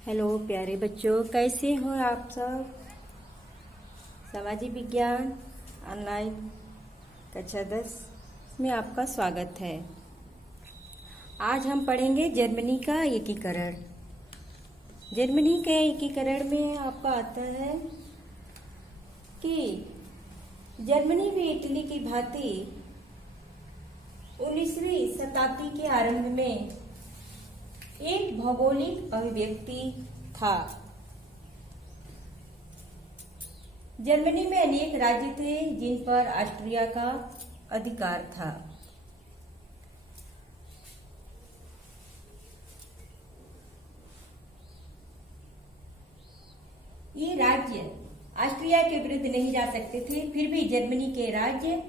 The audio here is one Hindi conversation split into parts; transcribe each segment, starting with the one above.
हेलो प्यारे बच्चों, कैसे हो आप सब। सामाजिक विज्ञान ऑनलाइन कक्षा 10 में आपका स्वागत है। आज हम पढ़ेंगे जर्मनी का एकीकरण। जर्मनी के एकीकरण में आपका आता है कि जर्मनी भी इटली की भांति 19वीं शताब्दी के आरंभ में एक भौगोलिक अभिव्यक्ति था। जर्मनी में अनेक राज्य थे जिन पर ऑस्ट्रिया का अधिकार था। ये राज्य ऑस्ट्रिया के विरुद्ध नहीं जा सकते थे, फिर भी जर्मनी के राज्य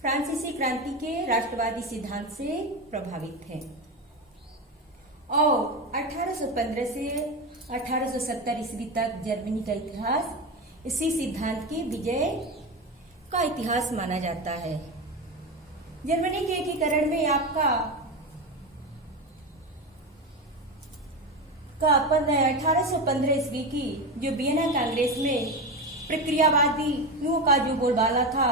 फ्रांसीसी क्रांति के राष्ट्रवादी सिद्धांत से प्रभावित थे और 1815 से 1870 ईस्वी तक जर्मनी का इतिहास इसी सिद्धांत की विजय का इतिहास माना जाता है। जर्मनी के एकीकरण में आपका 1815 ईस्वी की जो वियना कांग्रेस में प्रक्रियावादियों का जो बोलबाला था,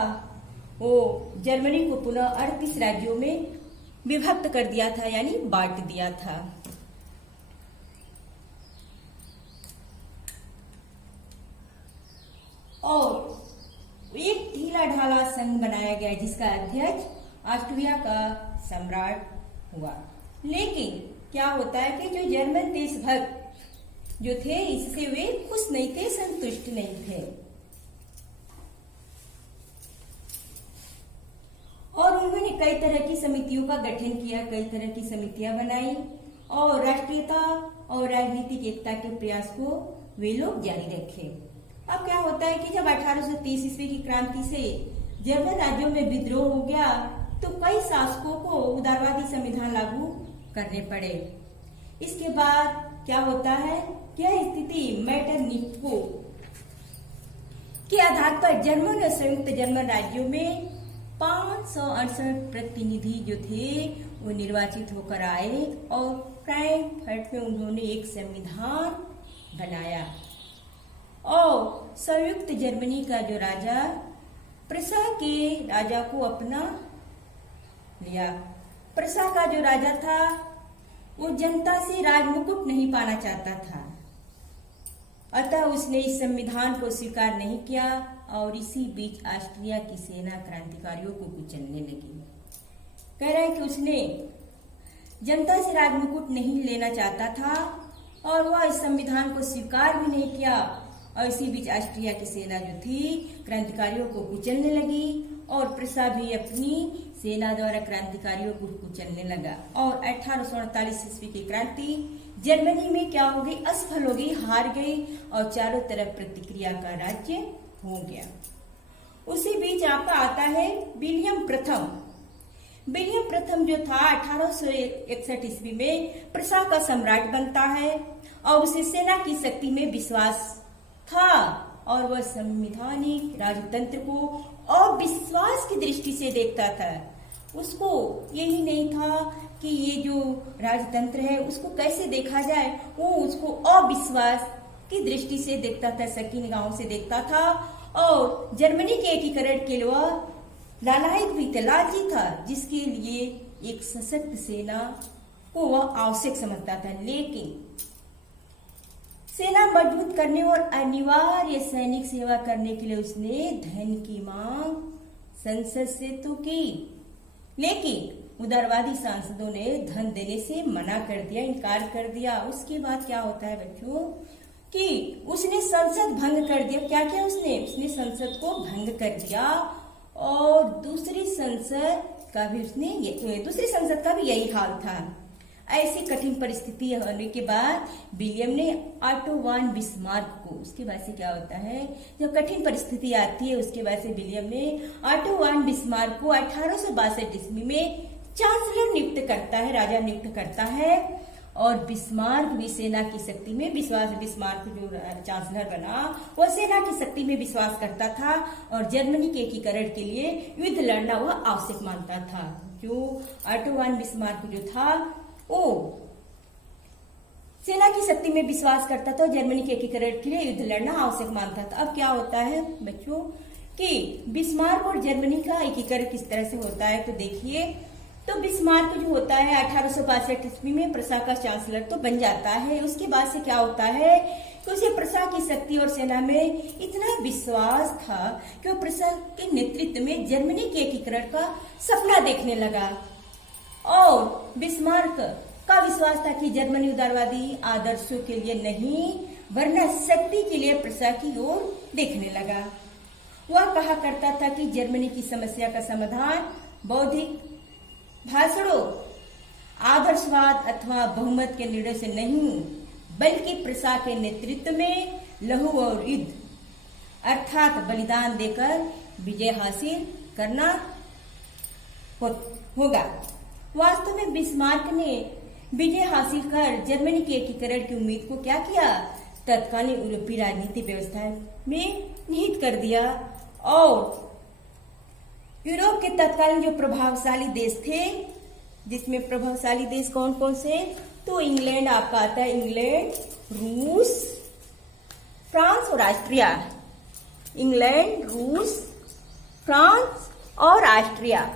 वो जर्मनी को पुनः 38 राज्यों में विभक्त कर दिया था, यानी बांट दिया था। और एक ढीला ढाला संघ बनाया गया जिसका अध्यक्ष ऑस्ट्रिया का सम्राट हुआ। लेकिन क्या होता है कि जो जर्मन देशभक्त जो थे, इससे वे खुश नहीं थे, संतुष्ट नहीं थे और उन्होंने कई तरह की समितियों का गठन किया, कई तरह की समितियां बनाई और राष्ट्रीयता और राजनीतिक एकता के प्रयास को वे लोग जारी रखे। अब क्या होता है कि जब 1830 ईस्वी की क्रांति से जर्मन राज्यों में विद्रोह हो गया तो कई शासकों को उदारवादी संविधान लागू करने पड़े। इसके बाद क्या होता है, यह स्थिति मेटरनिख के आधार पर जर्मन और संयुक्त जर्मन राज्यों में 568 प्रतिनिधि जो थे वो निर्वाचित होकर आए और फ्रैंकफर्ट में उन्होंने एक संविधान बनाया और संयुक्त जर्मनी का जो राजा प्रसा के राजा को अपना लिया। प्रसा का जो राजा था वो जनता से राजमुकुट नहीं पाना चाहता था, अतः उसने इस संविधान को स्वीकार नहीं किया और इसी बीच ऑस्ट्रिया की सेना क्रांतिकारियों को कुचलने लगी। कह रहा है कि उसने जनता से राजमुकुट नहीं लेना चाहता था और वह इस संविधान को स्वीकार भी नहीं किया और इसी बीच ऑस्ट्रिया की सेना जो थी क्रांतिकारियों को कुचलने लगी और प्रसा भी अपनी सेना द्वारा क्रांतिकारियों को कुचलने लगा और 1848 ईस्वी की क्रांति जर्मनी में क्या हो गई, असफल हो गई, हार गई और चारों तरफ प्रतिक्रिया का राज्य हो गया। उसी बीच आपका आता है विलियम प्रथम। विलियम प्रथम जो था 1861 ईस्वी में प्रसा का सम्राट बनता है और उसे सेना की शक्ति में विश्वास था और वह संवैधानिक राजतंत्र को अविश्वास की दृष्टि से देखता था। उसको यही नहीं था कि ये जो राजतंत्र है उसको कैसे देखा जाए, वो उसको अविश्वास की दृष्टि से देखता था, शकी निगाहों से देखता था और जर्मनी के एकीकरण के लिए वह लालायित भी था, लालची था, जिसके लिए एक सशक्त सेना को वह आवश्यक समझता था। लेकिन सेना मजबूत करने और अनिवार्य सैनिक सेवा करने के लिए उसने धन की मांग संसद से तो की, लेकिन उदारवादी सांसदों ने धन देने से मना कर दिया, इनकार कर दिया। उसके बाद क्या होता है बच्चों कि उसने संसद भंग कर दिया। क्या किया उसने संसद को भंग कर दिया और दूसरी संसद का भी यही हाल था। ऐसी कठिन परिस्थिति होने के बाद विलियम ने ऑटो वान बिस्मार्क को, उसके बाद से क्या होता है, जब कठिन परिस्थिति आती है उसके बाद से विलियम ने ऑटो वान बिस्मार्क को 1862 ईस्वी में चांसलर नियुक्त करता है, राजा नियुक्त करता है और बिस्मार्क भी सेना की शक्ति में विश्वास, बिस्मार्क जो चांसलर बना वह सेना की शक्ति में विश्वास करता था और जर्मनी के एकीकरण के लिए युद्ध लड़ना वह आवश्यक मानता था। जो ऑटो वान बिस्मार्क जो था वो सेना की शक्ति में विश्वास करता था और जर्मनी के एकीकरण के लिए युद्ध लड़ना आवश्यक मानता था। अब क्या होता है बच्चों कि बिस्मार्क और जर्मनी का एकीकरण किस तरह से होता है, तो देखिए, तो बिस्मार्क जो होता है 1862 ईस्वी में प्रसा का चांसलर तो बन जाता है। उसके बाद से क्या होता है कि उसे प्रसा की शक्ति और सेना में इतना विश्वास था कि वो प्रसा के नेतृत्व में जर्मनी के एकीकरण का सपना देखने लगा। और बिस्मार्क का विश्वास था कि जर्मनी उदारवादी आदर्शों के लिए नहीं वरना शक्ति के लिए प्रसा की ओर देखने लगा। वह कहा करता था कि जर्मनी की समस्या का समाधान बौद्धिक भाषणों, आदर्शवाद अथवा बहुमत के निर्णय से नहीं बल्कि प्रसा के नेतृत्व में लहू और युद्ध अर्थात बलिदान देकर विजय हासिल करना होगा। वास्तव में बिस्मार्क ने विजय हासिल कर जर्मनी के एकीकरण की उम्मीद को क्या किया, तत्कालीन यूरोपीय राजनीतिक व्यवस्था में निहित कर दिया। और यूरोप के तत्कालीन जो प्रभावशाली देश थे, जिसमें प्रभावशाली देश कौन कौन से, तो इंग्लैंड आपका आता है, इंग्लैंड, रूस, फ्रांस और ऑस्ट्रिया। इंग्लैंड, रूस, फ्रांस और ऑस्ट्रिया।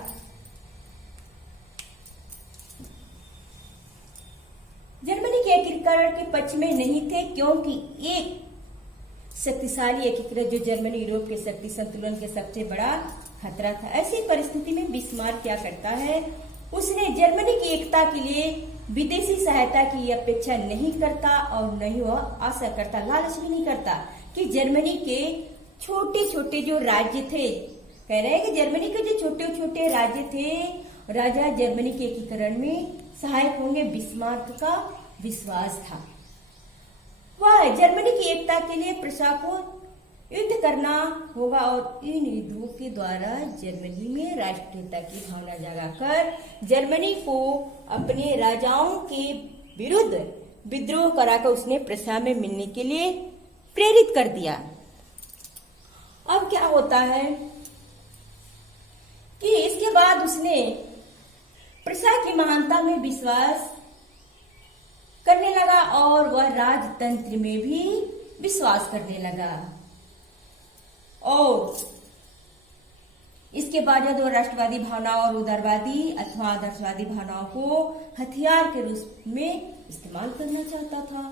जर्मनी के एकीकरण के पक्ष में नहीं थे क्योंकि एक शक्तिशाली एकीकरण जो जर्मनी यूरोप के शक्ति संतुलन के सबसे बड़ा खतरा था। ऐसी परिस्थिति में बिस्मार्क क्या करता है, उसने जर्मनी की एकता के लिए विदेशी सहायता की अपेक्षा नहीं करता और न ही वह आशा करता, लालच भी नहीं करता कि जर्मनी के छोटे छोटे जो राज्य थे, कह रहे हैं कि जर्मनी के जो छोटे छोटे राज्य थे, राजा जर्मनी के एकीकरण में सहायक होंगे। बिस्मार्क का विश्वास था वह जर्मनी की एकता के लिए प्रसा को युद्ध करना होगा और इन युद्धों के द्वारा जर्मनी में राष्ट्रीयता की भावना जगाकर जर्मनी को अपने राजाओं के विरुद्ध विद्रोह कराकर उसने प्रसा में मिलने के लिए प्रेरित कर दिया। अब क्या होता है कि इसके बाद उसने प्रसा की महानता में विश्वास करने लगा और वह राजतंत्र में भी विश्वास करने लगा। और इसके बाद वो राष्ट्रवादी भावनाओं और उदारवादी अथवा आदर्शवादी भावनाओं को हथियार के रूप में इस्तेमाल करना चाहता था,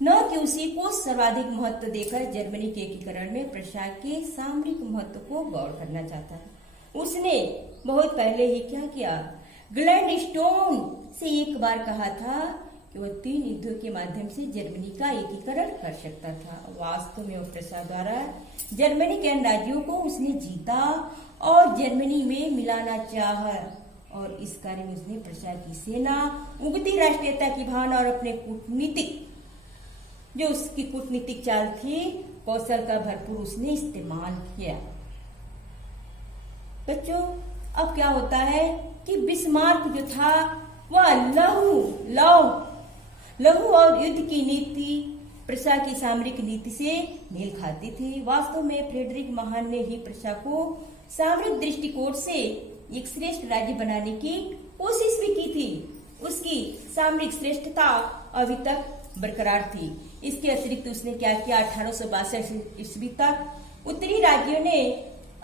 न कि उसी को सर्वाधिक महत्व देकर जर्मनी के एकीकरण में प्रसा के सामरिक महत्व को गौर करना चाहता था। उसने बहुत पहले ही क्या किया, ग्लैडस्टोन से एक बार कहा था कि वह 3 युद्धों के माध्यम से जर्मनी का एकीकरण कर सकता था। वास्तव में प्रसा द्वारा जर्मनी के अन्य राज्यों को उसने जीता और जर्मनी में मिलाना चाहा और इस कार्य में उसने प्रसा की सेना, उगती राष्ट्रीयता की भावना और अपने कूटनीतिक जो उसकी कूटनीतिक चाल थी, कौशल का भरपूर उसने इस्तेमाल किया। बच्चों अब क्या होता है कि बिस्मार्क जो था वह लहू और युद्ध की नीति प्रसा की सामरिक नीति से मेल खाती थी। वास्तव में फ्रेडरिक महान ने ही प्रसा को सामरिक दृष्टिकोण से एक श्रेष्ठ राज्य बनाने की कोशिश भी की थी। उसकी सामरिक श्रेष्ठता अभी तक बरकरार थी। इसके अतिरिक्त उसने क्या किया, 1862 ईस्वी तक उत्तरी राज्यों ने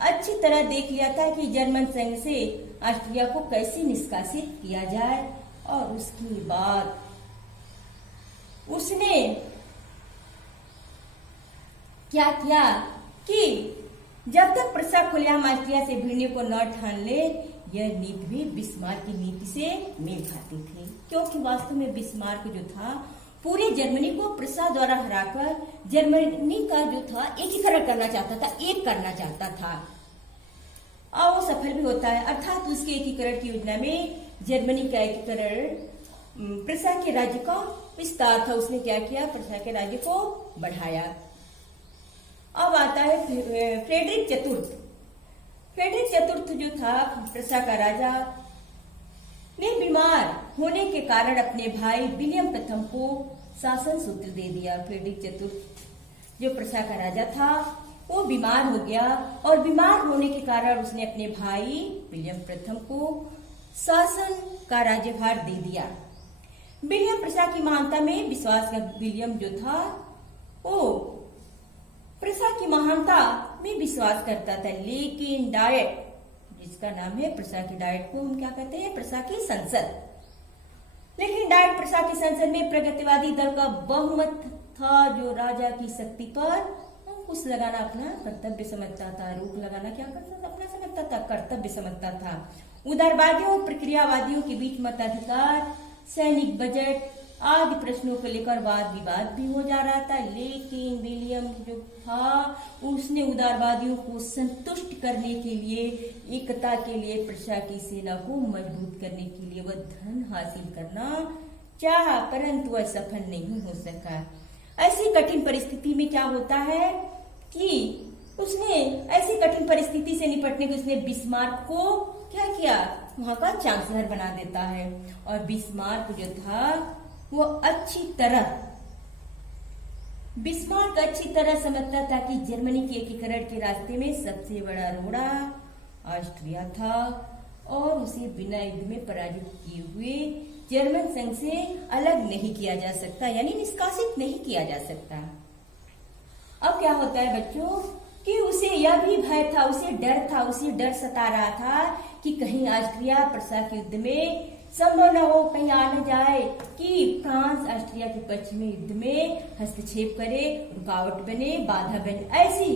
अच्छी तरह देख लिया था कि जर्मन संघ से ऑस्ट्रिया को कैसे निष्कासित किया जाए और उसके बाद उसने क्या किया कि जब तक प्रसा खुलेआम ऑस्ट्रिया से भिड़ने को न ठान ले, यह नीति भी बिस्मार्क की नीति से मेल खाती थी, क्योंकि वास्तव में बिस्मार्क जो था पूरे जर्मनी को प्रसा द्वारा हराकर जर्मनी का जो था एकीकरण करना चाहता था, एक करना चाहता था और वो सफल भी होता है। अर्थात उसके एकीकरण की योजना में जर्मनी का एकीकरण प्रसा के राज्य का विस्तार था। उसने क्या किया, प्रसा के राज्य को बढ़ाया। अब आता है फ्रेडरिक चतुर्थ। फ्रेडरिक चतुर्थ जो था प्रसा का राजा ने बीमार होने के कारण अपने भाई विलियम प्रथम को शासन सूत्र दे दिया। फ्रेडरिक चतुर्थ जो प्रसा का राजा था वो बीमार हो गया और बीमार होने के कारण उसने अपने भाई विलियम प्रथम को शासन का राज्यभार दे दिया। विलियम प्रसा की महानता में विश्वास का विलियम जो था वो प्रसा की महानता में विश्वास करता था, लेकिन डायट जिसका नाम है प्रसा की डायट को हम क्या कहते हैं, प्रसा की संसद। लेकिन डायट प्रसा की संसद में प्रगतिवादी दल का बहुमत था, जो राजा की शक्ति पर अंकुश लगाना अपना कर्तव्य समझता था। रोक लगाना क्या करता था, अपना समझता था, कर्तव्य समझता था। उदारवादियों और प्रक्रियावादियों के बीच मताधिकार, सैनिक बजट आदि प्रश्नों को लेकर वाद विवाद भी हो जा रहा था। लेकिन विलियम जो था उसने उदारवादियों को संतुष्ट करने के लिए, एकता के लिए, प्रजा की सेना को मजबूत करने के लिए वह धन हासिल करना चाहा, परंतु वह सफल नहीं हो सका। ऐसी कठिन परिस्थिति में क्या होता है कि उसने ऐसी कठिन परिस्थिति से निपटने के उसने बिस्मार्क को क्या किया, वहां का चांसलर बना देता है। और बिस्मार्क जो था वो बिस्मार्क अच्छी तरह समझता था कि जर्मनी के एकीकरण के रास्ते में सबसे बड़ा रोड़ा ऑस्ट्रिया था और उसे बिना युद्ध में पराजित किए हुए जर्मन संघ से अलग नहीं किया जा सकता, यानी निष्कासित नहीं किया जा सकता। अब क्या होता है बच्चों कि उसे यह भी भय था, उसे डर सता रहा था कि कहीं ऑस्ट्रिया प्रसा के युद्ध में संभव न हो, कहीं आ न जाए कि फ्रांस ऑस्ट्रिया के पक्ष में युद्ध में हस्तक्षेप करे, रुकावट बने, बाधा बने। ऐसी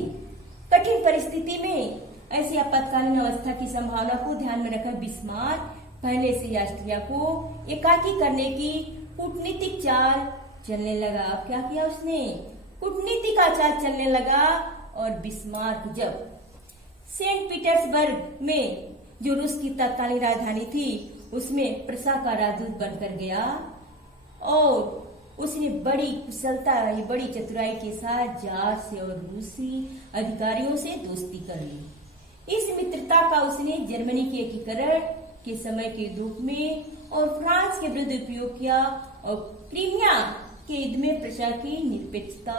कठिन परिस्थिति में, ऐसी आपातकालीन अवस्था की संभावना को ध्यान में रखकर बिस्मार्क पहले से ऑस्ट्रिया को एकाकी करने की कूटनीतिक चाल चलने लगा। अब क्या किया उसने, कूटनीति का चाल चलने लगा। और बिस्मार्क जब सेंट पीटर्सबर्ग में, जो रूस की तत्कालीन राजधानी थी, उसमें प्रसा का राजदूत बनकर गया और उसने बड़ी कुशलता, बड़ी चतुराई के साथ जार से और रूसी अधिकारियों से दोस्ती कर ली। इस मित्रता का उसने जर्मनी के एकीकरण के समय के रूप में और फ्रांस के विरुद्ध उपयोग किया और क्रीमिया के युद्ध में प्रजा की निरपेक्षता,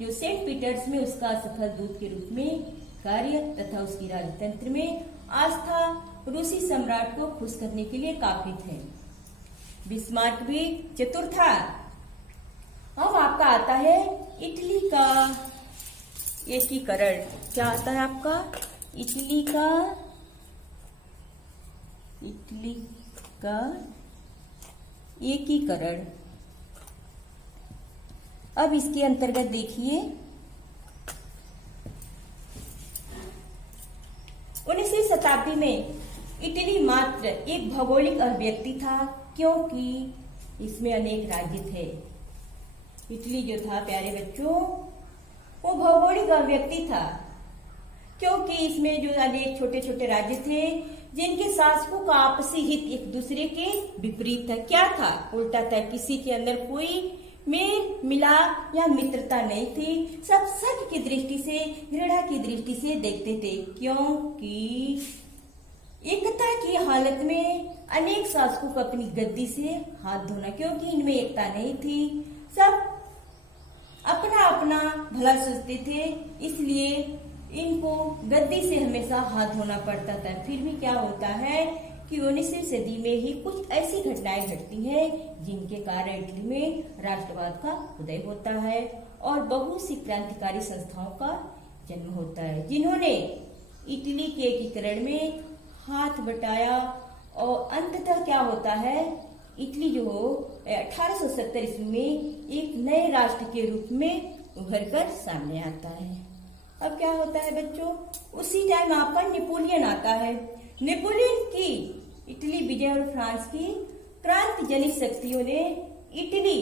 जो सेंट पीटर्स में उसका सफल दूत के रूप में कार्य तथा उसकी राजतंत्र में आस्था रूसी सम्राट को खुश करने के लिए काफी थे। बिस्मार्क भी चतुर था। अब आपका आता है इटली का एकीकरण। क्या आता है आपका, इटली का एकीकरण। अब इसके अंतर्गत देखिए 19वीं शताब्दी में इटली मात्र एक भौगोलिक अभिव्यक्ति था, क्योंकि इसमें अनेक राज्य थे। इटली जो था प्यारे बच्चों वो भौगोलिक अभिव्यक्ति था, क्योंकि इसमें जो अनेक छोटे छोटे राज्य थे जिनके शासकों का आपसी हित एक दूसरे के विपरीत था। क्या था, उल्टा था। किसी के अंदर कोई मेल मिलाप या मित्रता नहीं थी। सब सच की दृष्टि से, घृणा की दृष्टि से देखते थे, क्योंकि एकता की हालत में अनेक शासकों को अपनी गद्दी से हाथ धोना, क्योंकि इनमें एकता नहीं थी। सब अपना अपना भला सोचते थे, इसलिए इनको गद्दी से हमेशा हाथ धोना पड़ता था। फिर भी क्या होता है कि 19वीं सदी में ही कुछ ऐसी घटनाएं घटती हैं जिनके कारण इटली में राष्ट्रवाद का उदय होता है और बहुत सी क्रांतिकारी संस्थाओं का जन्म होता है, जिन्होंने इटली के एकीकरण में हाथ बटाया। और अंततः क्या होता है, इटली जो 1870 ईस्वी में एक नए राष्ट्र के रूप में उभर कर सामने आता है। अब क्या होता है बच्चों, उसी टाइम आपका नेपोलियन आता है। नेपोलियन की इटली विजय और फ्रांस की क्रांतिजनित शक्तियों ने इटली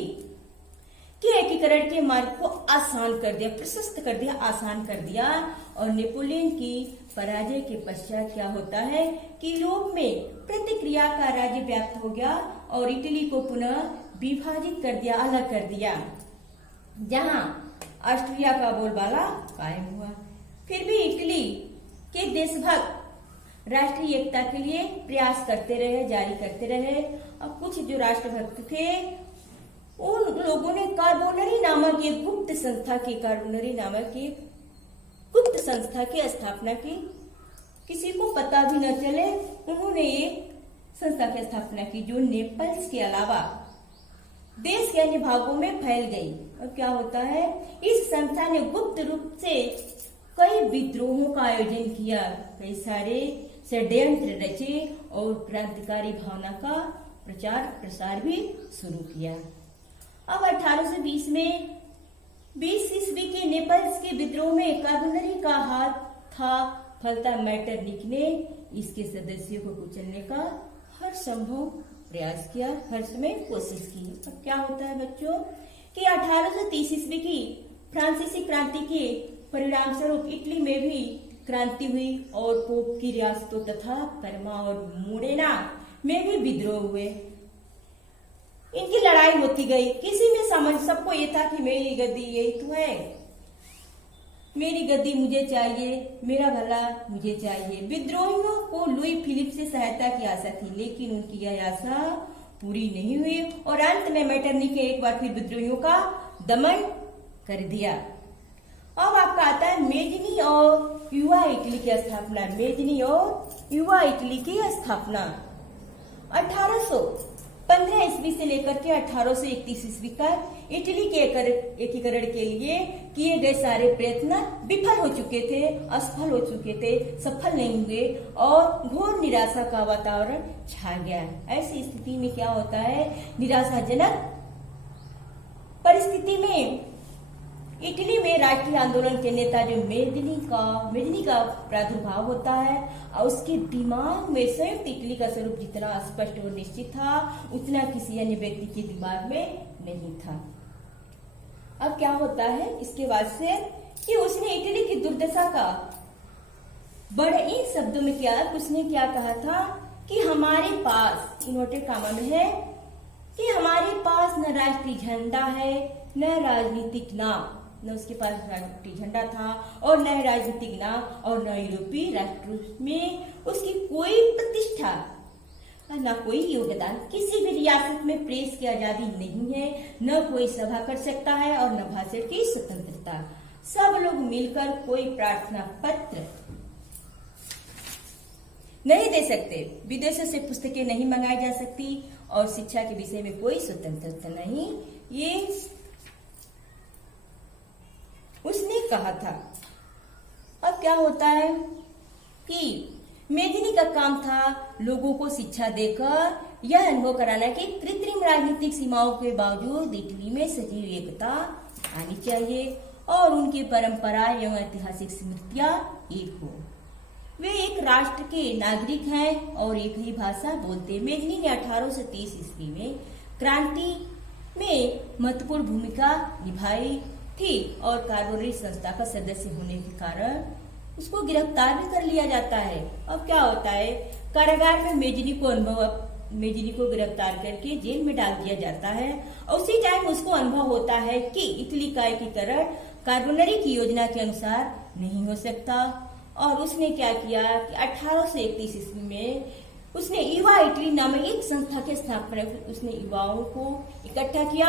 के एकीकरण के मार्ग को आसान कर दिया, प्रशस्त कर दिया, आसान कर दिया। और नेपोलियन की पराजय के पश्चात क्या होता है कि यूरोप में प्रतिक्रिया का राज्य व्याप्त हो गया और इटली को पुनः विभाजित कर दिया, अलग कर दिया, जहां ऑस्ट्रिया का बोलबाला कायम हुआ। फिर भी इटली के देशभक्त राष्ट्रीय एकता के लिए प्रयास करते रहे, जारी करते रहे। और कुछ जो राष्ट्रभक्त थे उन लोगों ने कार्बोनरी नामक एक गुप्त संस्था की स्थापना की। किसी को पता भी न चले, उन्होंने एक संस्था की स्थापना की जो नेपल्स के अलावा देश के अन्य भागों में फैल गई। और क्या होता है, इस संस्था ने गुप्त रूप से कई विद्रोहों का आयोजन किया, कई सारे षड्यंत्र रचे और क्रांतिकारी भावना का प्रचार प्रसार भी शुरू किया। अब 1820 में 20 ईस्वी के नेपल्स के विद्रोह में कार्बोनरी का हाथ था। फलता मैटरनिक ने इसके सदस्यों को कुचलने का हर संभव प्रयास किया, हर समय कोशिश की। अब क्या होता है बच्चों कि 1830 ईस्वी की फ्रांसीसी क्रांति के परिणाम स्वरूप इटली में भी क्रांति हुई और पोप की रियासतों तथा परमा और मोडेना में भी विद्रोह हुए। इनकी लड़ाई होती गई। किसी में समझ सबको ये था कि मेरी गद्दी यही तो है, मेरी गद्दी मुझे चाहिए, मेरा भला मुझे चाहिए। विद्रोहियों को लुई फिलिप से सहायता की आशा थी, लेकिन उनकी यह आशा पूरी नहीं हुई और अंत में मेटरनिक ने एक बार फिर विद्रोहियों का दमन कर दिया। अब आपका आता है मेजनी और युवा इटली की स्थापना। मेजनी और युवा इटली की स्थापना 1815 ईस्वी से लेकर के 1831 ईस्वी तक इटली के एकीकरण के लिए किए गए सारे प्रयत्न विफल हो चुके थे, असफल हो चुके थे, सफल नहीं हुए और घोर निराशा का वातावरण छा गया। ऐसी स्थिति में क्या होता है, निराशाजनक परिस्थिति में इटली में राष्ट्रीय आंदोलन के नेता जो मेजनी का प्रादुर्भाव होता है और उसके दिमाग में संयुक्त इटली का स्वरूप जितना स्पष्ट और निश्चित था उतना किसी अन्य व्यक्ति के दिमाग में नहीं था। अब क्या होता है इसके बाद से कि उसने इटली की दुर्दशा का बड़े इन शब्दों में किया। उसने क्या कहा था कि हमारे पास, इन्वर्टेड कामा में है, कि हमारे पास न राष्ट्रीय झंडा है, न राजनीतिक नाम, न उसके पास राष्ट्रीय झंडा था और न राजनीतिक नाम और न यूरोपीय राष्ट्रों में उसकी कोई प्रतिष्ठा, न कोई योगदान। किसी भी रियासत में प्रेस की आजादी नहीं है, न कोई सभा कर सकता है और न भाषण की स्वतंत्रता। सब लोग मिलकर कोई प्रार्थना पत्र नहीं दे सकते, विदेशों से पुस्तकें नहीं मंगाई जा सकती और शिक्षा के विषय में कोई स्वतंत्रता नहीं, ये उसने कहा था। अब क्या होता है कि मेजनी का काम था लोगों को शिक्षा देकर यह अनुभव कराना कि कृत्रिम राजनीतिक सीमाओं के बावजूद इटली में सजीव एकता आनी चाहिए और उनकी परंपराएं एवं ऐतिहासिक स्मृतियां एक हो। वे एक राष्ट्र के नागरिक हैं और एक ही भाषा बोलते। मेजनी ने 1830 ईस्वी में क्रांति में महत्वपूर्ण भूमिका निभाई थी और कार्बोनरी संस्था का सदस्य होने के कारण उसको गिरफ्तार भी कर लिया जाता है। अब क्या होता है, कारागार में मेजनी को गिरफ्तार करके जेल में डाल दिया जाता है और उसी टाइम उसको अनुभव होता है कि इटली का एकीकरण कार्बोनरी की योजना के अनुसार नहीं हो सकता और उसने क्या किया कि 1831 ईस्वी में उसने युवा इटली नामक एक संस्था की स्थापना, उसने युवाओं को इकट्ठा किया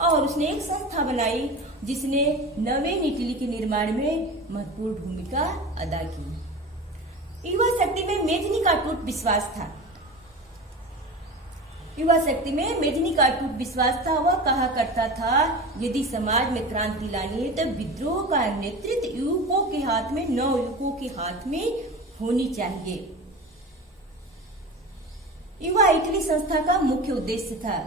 और उसने एक संस्था बनाई जिसने नवीन इटली के निर्माण में महत्वपूर्ण भूमिका अदा की। युवा शक्ति में मेजनी का अटूट विश्वास था। युवा शक्ति में मेजनी का अटूट विश्वास था। वह कहा करता था यदि समाज में क्रांति लानी है तो विद्रोह का नेतृत्व युवकों के हाथ में, नवयुवकों के हाथ में होनी चाहिए। युवा इटली संस्था का मुख्य उद्देश्य था,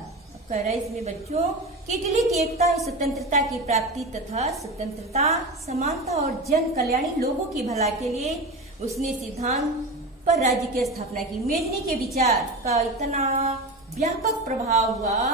कह रहा है इसमें बच्चों, कि इटली की एकता और स्वतंत्रता की प्राप्ति तथा स्वतंत्रता, समानता और जन कल्याणी लोगों की भला के लिए उसने सिद्धांत पर राज्य की स्थापना की। मेजनी के विचार का इतना व्यापक प्रभाव हुआ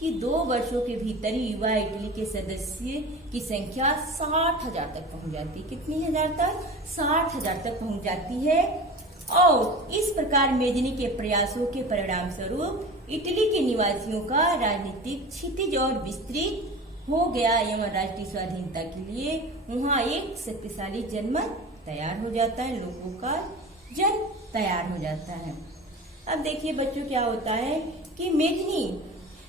कि 2 वर्षों के भीतर ही युवा इटली के सदस्य की संख्या 60,000 तक पहुंच जाती है। कितनी हजार तक? 60,000 तक पहुंच जाती है। और इस प्रकार मेजनी के प्रयासों के परिणाम स्वरूप इटली के निवासियों का राजनीतिक क्षितिज और विस्तृत हो गया एवं राष्ट्रीय स्वाधीनता के लिए वहाँ एक शक्तिशाली जनमत तैयार हो जाता है, लोगों का जन तैयार हो जाता है। अब देखिए बच्चों क्या होता है कि मेजनी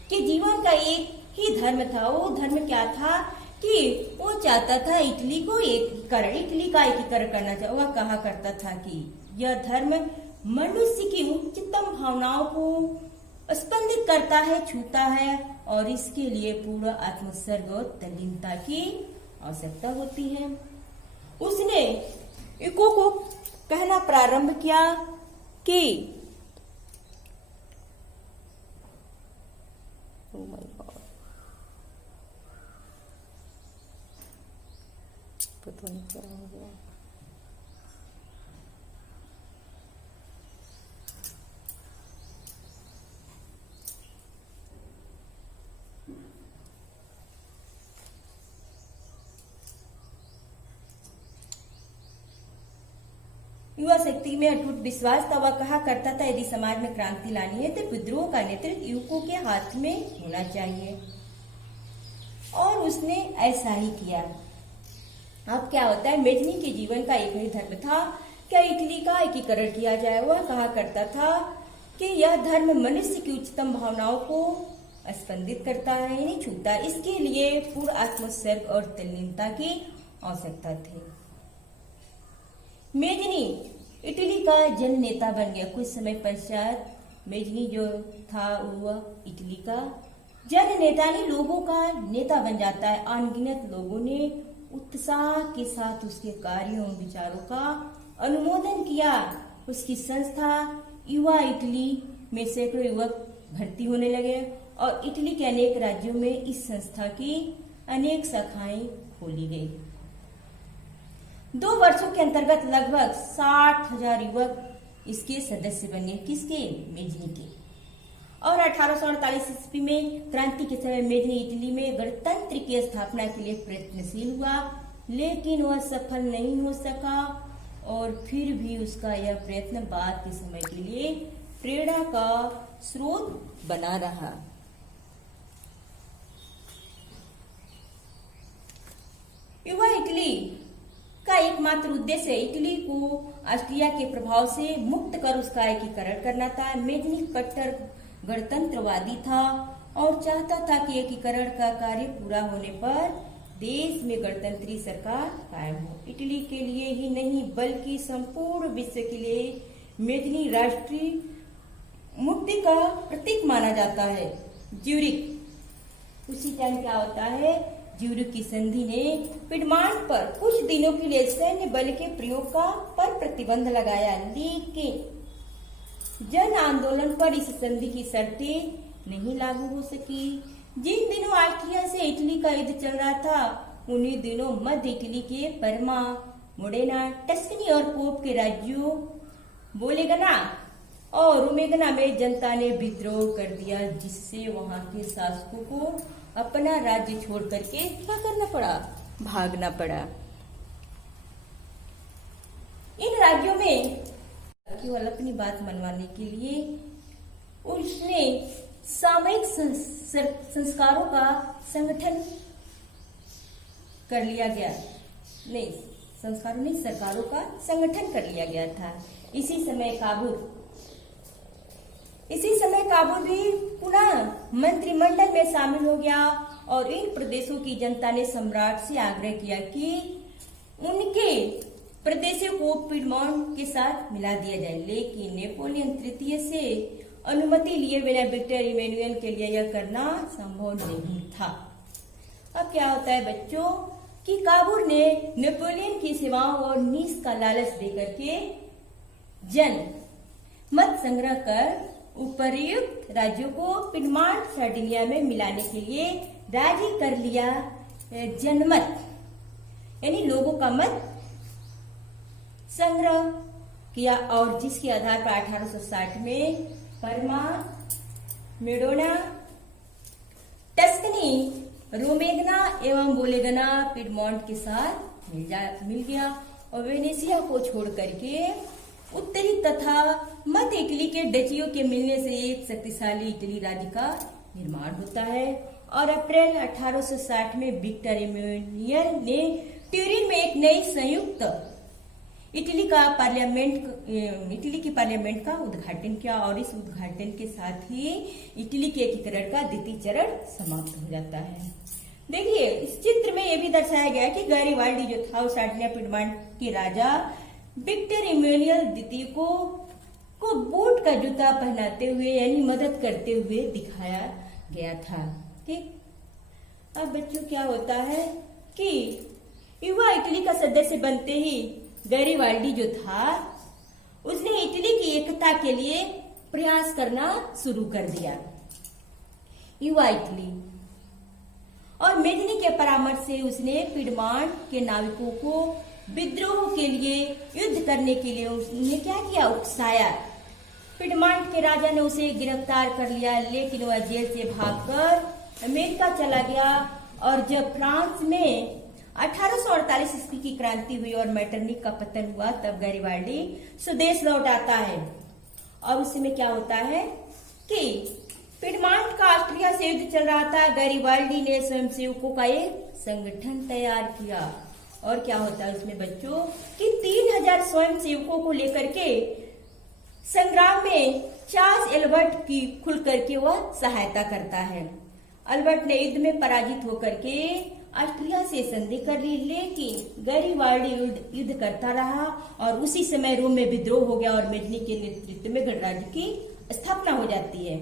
के जीवन का एक ही धर्म था। वो धर्म क्या था कि वो चाहता था इटली का एकीकरण करना चाहिए। वह कहा करता था कि यह धर्म मनुष्य की उच्चतम भावनाओं को स्पंदित करता है, छूता है और इसके लिए पूर्ण आत्मोत्सर्ग और तल्लीनता की आवश्यकता होती है। उसने इको को कहना प्रारंभ किया कि पता नहीं क्या हो गया। युवा शक्ति में अटूट विश्वास था। वह कहा करता था, यदि समाज में क्रांति लानी है तो विद्रोह का नेतृत्व युवकों के हाथ में होना चाहिए, और उसने ऐसा ही किया। अब क्या होता है, मेजनी के जीवन का एक ही धर्म था, क्या इटली का एकीकरण किया जाए। वह कहा करता था कि यह धर्म मनुष्य की उच्चतम भावनाओं को स्पंदित करता है, यानी छूता। इसके लिए पूर्ण आत्मोत्सर्ग और तल्लीनता की आवश्यकता थी। मेजनी इटली का जन नेता बन गया। कुछ समय पश्चात मेजनी जो था वह इटली का जन नेता ने लोगों का नेता बन जाता है। अनगिनत लोगों ने उत्साह के साथ उसके कार्यों और विचारों का अनुमोदन किया। उसकी संस्था युवा इटली में सैकड़ों युवक भर्ती होने लगे और इटली के अनेक राज्यों में इस संस्था की अनेक शाखाएं खोली गई। 2 वर्षों के अंतर्गत लगभग 60,000 युवक इसके सदस्य बने। किसके? मेजनी के। और 1848 ईस्वी में क्रांति के समय मेजनी इटली में गणतंत्र की स्थापना के लिए प्रयत्नशील हुआ, लेकिन वह सफल नहीं हो सका। और फिर भी उसका यह प्रयत्न बाद के समय के लिए प्रेरणा का स्रोत बना रहा। युवा इटली का एकमात्र उद्देश्य इटली को ऑस्ट्रिया के प्रभाव से मुक्त कर उसका एकीकरण करना था। मेजनी कट्टर गणतंत्रवादी था और चाहता था कि एकीकरण का कार्य पूरा होने पर देश में गणतंत्री सरकार कायम हो। इटली के लिए ही नहीं बल्कि संपूर्ण विश्व के लिए मेजनी राष्ट्रीय मुक्ति का प्रतीक माना जाता है। ज्यूरिख, उसी टाइम क्या होता है, ज्यूरिख की संधि ने पिडमांट पर कुछ दिनों के लिए सैन्य बल के प्रयोग पर प्रतिबंध लगाया, लेकिन जन आंदोलन पर इस संधि की शर्तें नहीं लागू हो सकी। जिन दिनों ऑस्ट्रिया से इटली का युद्ध चल रहा था, उन्हीं दिनों मध्य इटली के परमा, मोडेना, टस्कनी और पोप के राज्यों बोलेगना और रोमेगना में जनता ने विद्रोह कर दिया, जिससे वहां के शासकों को अपना राज्य छोड़ करके क्या करना पड़ा? भागना पड़ा। इन राज्यों में केवल अपनी बात मनवाने के लिए उसने सामयिक संस्कारों का संगठन कर लिया गया। नहीं, संस्कारों नहीं, सरकारों का संगठन कर लिया गया था। इसी समय काबुल भी पुनः मंत्रिमंडल में शामिल हो गया और इन प्रदेशों की जनता ने सम्राट से आग्रह किया कि उनके प्रदेशों को पिडमॉन्ट के साथ मिला दिया जाए, लेकिन नेपोलियन तृतीय से अनुमति लिए बिना विक्टर इमैनुअल के लिए यह करना संभव नहीं था। अब क्या होता है बच्चों कि काबुल ने नेपोलियन की सेवाओं और नीस का लालच देकर के जन मत संग्रह कर उपर्युक्त राज्यों को पिडमॉन्ट सार्डिनिया में मिलाने के लिए राजी कर लिया। जनमत यानी लोगों का मत संग्रह किया और जिसके आधार पर 1860 में परमा, मेडोना, टस्कनी, रोमेगना एवं बोलेगना पिडमॉन्ट के साथ मिल गया और वेनेसिया को छोड़ करके उत्तरी तथा मध्य इटली के डचियों के मिलने से एक शक्तिशाली इटली राज्य का निर्माण होता है। और अप्रैल 1860 में विक्टर इमैनुअल ने ट्यूरिन में एक नई संयुक्त इटली की पार्लियामेंट का उद्घाटन किया और इस उद्घाटन के साथ ही इटली के एकीकरण का द्वितीय चरण समाप्त हो जाता है। देखिए इस चित्र में यह भी दर्शाया गया कि गैरिबाल्डी जो था सार्डिनिया पिडमॉन्ट के राजा विक्टर इमैनुअल द्वितीय को बूट का जूता पहनाते हुए यानी मदद करते हुए दिखाया गया था। ठीक। अब बच्चों क्या होता है कि युवा इटली का सदस्य बनते ही गैरिबाल्डी जो था उसने इटली की एकता के लिए प्रयास करना शुरू कर दिया। युवा इटली और मेदिनी के परामर्श से उसने पिडमांट के नाविकों को विद्रोह के लिए युद्ध करने के लिए उसने क्या किया, उकसाया। पिडमांट के राजा ने उसे गिरफ्तार कर लिया, लेकिन वह जेल से भागकर अमेरिका चला गया। और जब फ्रांस में 1848 ईस्वी की क्रांति हुई और मेटरनिक का पतन हुआ, तब गैरिबाल्डी स्वदेश लौट आता है। और उस समय क्या होता है कि पिडमांट का ऑस्ट्रिया से युद्ध चल रहा था। गैरिबाल्डी ने स्वयंसेवकों का एक संगठन तैयार किया। और क्या होता है उसमें बच्चों कि 3000 स्वयंसेवकों को लेकर के संग्राम में चार्ल्स एल्बर्ट की खुल करके वह सहायता करता है। अल्बर्ट ने युद्ध में पराजित होकर के ऑस्ट्रिया से संधि कर ली, लेकिन गैरिबाल्डी युद्ध करता रहा और उसी समय रोम में विद्रोह हो गया और मेदिनी के नेतृत्व में गणराज्य की स्थापना हो जाती है।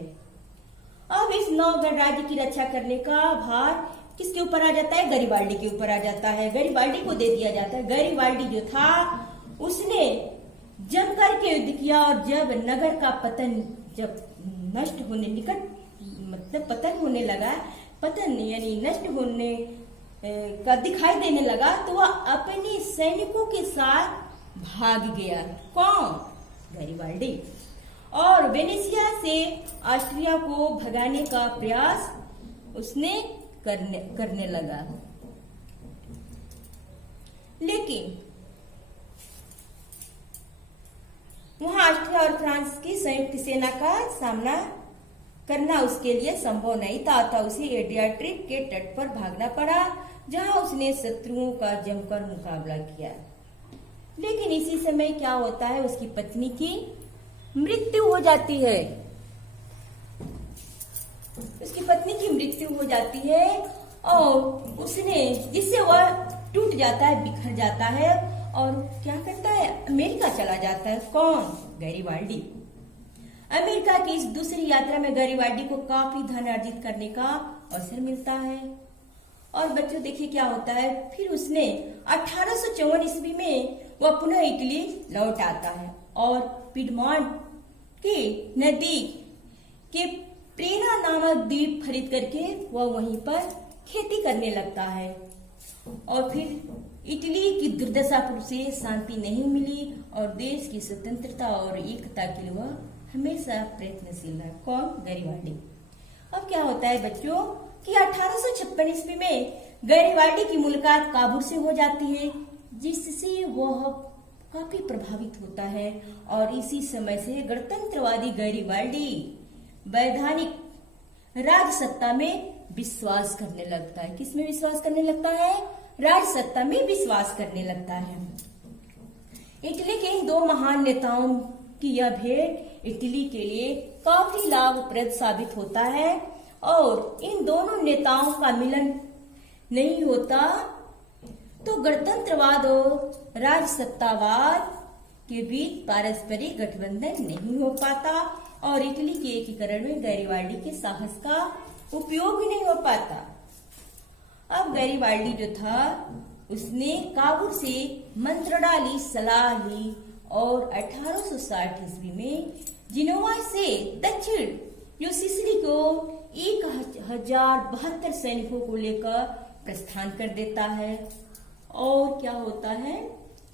अब इस नव गणराज्य की रक्षा करने का भार किसके ऊपर आ जाता है, गैरिबाल्डी के ऊपर आ जाता है। गैरिबाल्डी को दे दिया जाता है। गैरिबाल्डी जो था उसने जमकर के युद्ध किया और जब नगर का पतन जब नष्ट होने निकट मतलब पतन होने लगा, पतन यानी नष्ट होने का दिखाई देने लगा, तो वह अपने सैनिकों के साथ भाग गया। कौन, गैरिबाल्डी। और वेनेशिया से ऑस्ट्रिया को भगाने का प्रयास उसने करने लगा, लेकिन वहां ऑस्ट्रिया और फ्रांस की संयुक्त सेना का सामना करना उसके लिए संभव नहीं था, अतः उसे एड्रियाटिक के तट पर भागना पड़ा, जहां उसने शत्रुओं का जमकर मुकाबला किया। लेकिन इसी समय क्या होता है, उसकी पत्नी की मृत्यु हो जाती है। उसकी पत्नी की मृत्यु हो जाती है और उसने जिससे वह टूट जाता है, बिखर जाता है और क्या करता है, अमेरिका चला जाता है। कौन, गैरिबाल्डी। अमेरिका की इस दूसरी यात्रा में गैरिबाल्डी को काफी धन अर्जित करने का अवसर मिलता है। और बच्चों देखिए क्या होता है, फिर उसने 1854 ईस्वी में वह पुनः इटली लौट आता है और पिडमांट के नदी के प्रेरा नामक द्वीप खरीद करके वह वहीं पर खेती करने लगता है। और फिर इटली की दुर्दशा से शांति नहीं मिली और देश की स्वतंत्रता और एकता के लिए वह हमेशा प्रयत्नशील रहा। कौन, गैरिबाल्डी। अब क्या होता है बच्चों कि 1856 ईस्वी में गैरिबाल्डी की मुलाकात काबुल से हो जाती है, जिससे वह काफी प्रभावित होता है और इसी समय से गणतंत्रवादी गैरिबाल्डी वैधानिक राजसत्ता में विश्वास करने लगता है। किसमें विश्वास करने लगता है, राजसत्ता में विश्वास करने लगता है। इटली के इन दो महान नेताओं की यह भेंट इटली के लिए काफी लाभप्रद साबित होता है और इन दोनों नेताओं का मिलन नहीं होता तो गणतंत्रवाद और राजसत्तावाद के बीच पारस्परिक गठबंधन नहीं हो पाता और इटली के एकीकरण में गैरिबाल्डी के साहस का उपयोग भी नहीं हो पाता। अब गैरिबाल्डी जो था उसने काबुल से मंत्रणा सलाह ली और 1860 ईस्वी में जिनोवा से दक्षिण सिसिली को 1072 सैनिकों को लेकर प्रस्थान कर देता है। और क्या होता है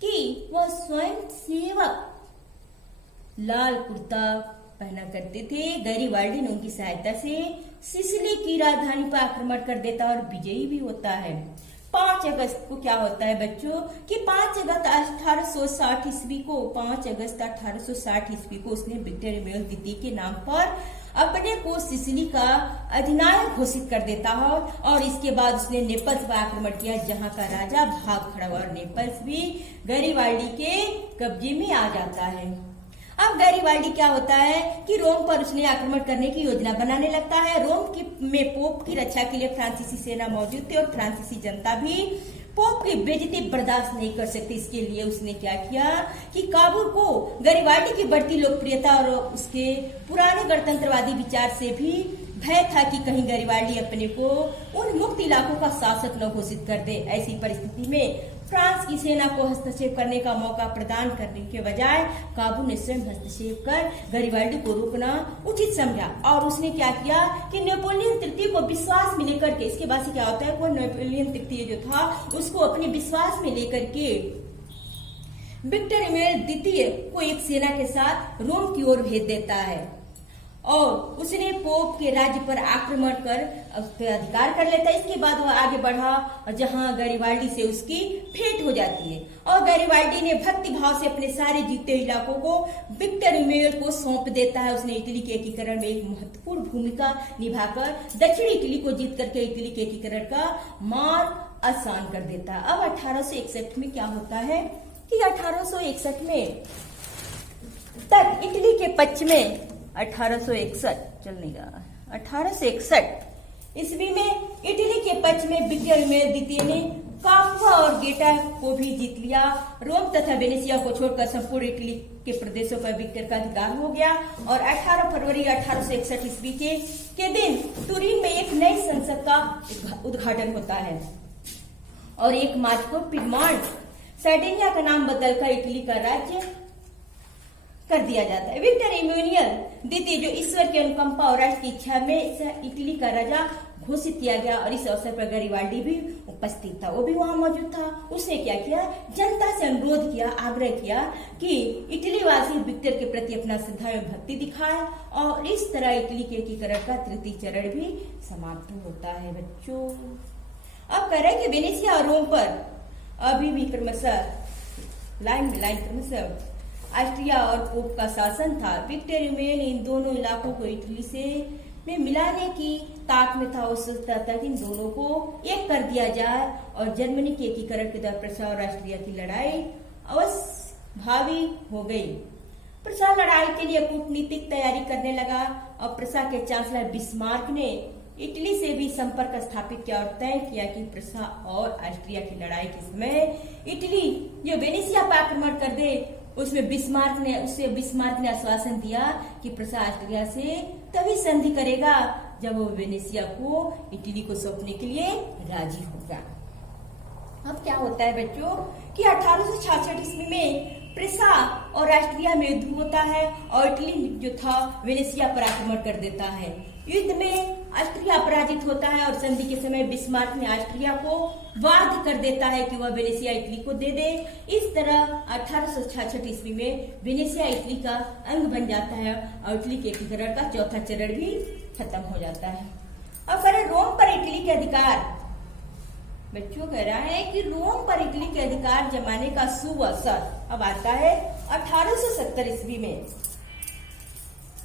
कि वह स्वयं सेवक लाल कुर्ता पहना करते थे। गैरिबाल्डी ने उनकी सहायता से सिसिली की राजधानी पर आक्रमण कर देता और विजयी भी होता है। 5 अगस्त को क्या होता है बच्चों कि 5 अगस्त 1860 ईस्वी को 5 अगस्त 1860 ईस्वी को उसने विक्टर एमुअल द्वितीय के नाम पर अपने को सिसिली का अधिनायक घोषित कर देता है और इसके बाद उसने नेपल्स पर आक्रमण किया, जहां का राजा भाग खड़ा हुआ और नेपल्स भी गैरिबाल्डी के कब्जे में आ जाता है। अब गैरिबाल्डी क्या होता है कि रोम पर उसने आक्रमण करने की योजना बनाने लगता है। रोम में पोप की रक्षा के लिए फ्रांसीसी सेना मौजूद थी और फ्रांसीसी जनता भी पोप की बेइज्जती बर्दाश्त नहीं कर सकती। इसके लिए उसने क्या किया कि काबुल को गैरिबाल्डी की बढ़ती लोकप्रियता और उसके पुराने गणतंत्रवादी विचार से भी भय था कि कहीं गरिबाल्डी अपने को उन मुक्त इलाकों का शासक न घोषित कर दे। ऐसी परिस्थिति में फ्रांस की सेना को हस्तक्षेप करने का मौका प्रदान करने के बजाय काबू ने स्वयं हस्तक्षेप कर गरिबाल्डी को रोकना उचित समझा। और उसने क्या किया कि नेपोलियन तृतीय को विश्वास में लेकर के, इसके बाद से क्या होता है, वो नेपोलियन तृतीय जो था उसको अपने विश्वास में लेकर के विक्टर इमैनुएल द्वितीय को एक सेना के साथ रोम की ओर भेज देता है और उसने पोप के राज्य पर आक्रमण कर उस पर अधिकार कर लेता है। इसके बाद वह आगे बढ़ा और जहां गरिबाल्डी से उसकी भेंट हो जाती है और गरिबाल्डी ने भक्ति भाव से अपने सारे जीते इलाकों को विक्टर इमैनुएल को सौंप देता है। उसने इटली के एकीकरण में एक महत्वपूर्ण भूमिका निभाकर दक्षिणी इटली को जीत करके इटली के एकीकरण का मार्ग आसान कर देता है। अब 1861 में क्या होता है कि 1861 में तक इटली के पश्चिम में 1861 चल नहीं रहा, 1861 ईस्वी में इटली के पश्चिम में विक्टर इमैनुएल द्वितीय ने कापुआ और गेटा को भी जीत लिया। रोम तथा वेनेसिया को छोड़कर संपूर्ण इटली के प्रदेशों पर विक्टर का अधिकार हो गया और 18 फरवरी 1861 ईस्वी के दिन तुरीन में एक नई संसद का उद्घाटन होता है और 1 मार्च को पिडमॉन्ट सार्डिनिया का नाम बदलकर इटली का राज्य कर दिया जाता है। विक्टर इमैनुएल द्वितीय जो ईश्वर की अनुकंपा और राष्ट्र की इच्छा में इसे इटली का राजा घोषित किया गया और इस अवसर पर गरिबाल्डी भी उपस्थित था, वो भी वहां मौजूद था। उसने क्या किया, जनता से अनुरोध किया, आग्रह किया कि इटली वासी विक्टर के प्रति अपना श्रद्धा एवं भक्ति दिखाए और इस तरह इटली के एकीकरण का तृतीय चरण भी समाप्त होता है। बच्चों अब कह रहे हैं कि वेनेसिया और रोम पर अभी भी क्रमशः लाइन क्रमशः ऑस्ट्रिया और पोप का शासन था। विक्टर इमैनुएल इन दोनों इलाकों को इटली से में मिलाने की ताक में था। वो सोचता था कि इन दोनों को एक कर दिया जाए और जर्मनी के एकीकरण के द्वारा प्रसा और ऑस्ट्रिया की लड़ाई अवश्य भावी हो गई। प्रसा लड़ाई के लिए कूटनीतिक तैयारी करने लगा और प्रसा के चांसलर बिस्मार्क ने इटली से भी संपर्क स्थापित किया और तय किया कि प्रसा और ऑस्ट्रिया की लड़ाई के समय इटली जो वेनेसिया पर आक्रमण कर दे, उसमें बिस्मार्क ने आश्वासन दिया कि प्रसा ऑस्ट्रिया से तभी संधि करेगा जब वो वेनेसिया को इटली को सौंपने के लिए राजी होगा। अब क्या होता है बच्चों कि 1866 ईस्वी में प्रेसा और ऑस्ट्रिया में युद्ध होता है और इटली जो था वेनेसिया पर आक्रमण कर देता है। युद्ध में ऑस्ट्रिया पराजित होता है और संधि के समय बिस्मार्क ने ऑस्ट्रिया को बाध्य कर देता है कि वह वेनेसिया इटली को दे दे। इस तरह 1866 ईस्वी में वेनेसिया इटली का अंग बन जाता है और इटली के एकीकरण का चौथा चरण भी खत्म हो जाता है। अब करें रोम पर इटली के अधिकार। बच्चों कह रहा है कि रोम पर इटली के अधिकार जमाने का शुभ अवसर अब आता है 1870 ईस्वी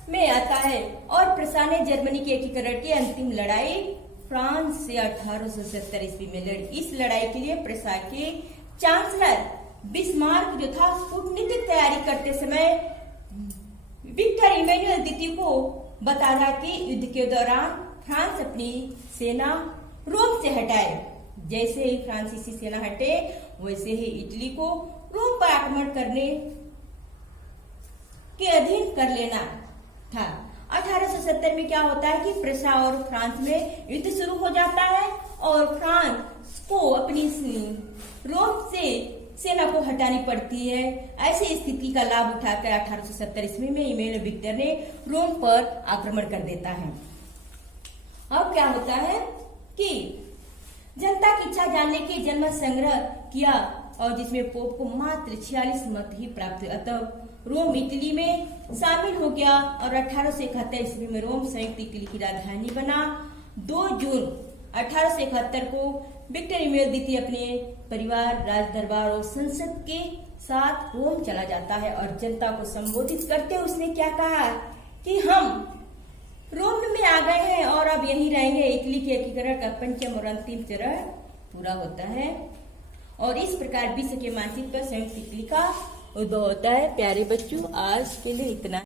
में आता है और प्रसा ने जर्मनी के एकीकरण की अंतिम लड़ाई फ्रांस से 1870 ईस्वी में लड़ी। इस लड़ाई के लिए प्रसा के चांसलर बिस्मार्क जो था कूटनीतिक तैयारी करते समय विक्टर इमैनुएल द्वितीय को बता रहा कि युद्ध के दौरान फ्रांस अपनी सेना रोम से हटाए। जैसे ही फ्रांसीसी सेना हटे वैसे ही इटली को रोम पर आक्रमण करने के अधीन कर लेना था। 1870 में क्या होता है कि प्रसा और फ्रांस में युद्ध शुरू हो जाता है और फ्रांस को अपनी रोम से सेना को हटानी पड़ती है। ऐसी स्थिति का लाभ उठाकर 1870 ईस्वी में इमैनुएल विक्टर ने रोम पर आक्रमण कर देता है। अब क्या होता है कि जनता की इच्छा जानने के जनमत संग्रह किया और जिसमें पोप को मात्र 46 मत ही प्राप्त हुए। अतः रोम इटली में शामिल हो गया और 1871 ईस्वी में रोम संयुक्त इटली की राजधानी बना। 2 जून 1871 को विक्टर इमैनुएल द्वितीय अपने परिवार, राज दरबार और संसद के साथ रोम चला जाता है और जनता को संबोधित करते हुए उसने क्या कहा कि हम रोम में आ गए हैं और अब यहीं रहेंगे। इटली के एकीकरण का पंचम और अंतिम चरण पूरा होता है और इस प्रकार विश्व के मानचित्र पर संयुक्त इटली का उद्भव होता है। प्यारे बच्चों आज के लिए इतना।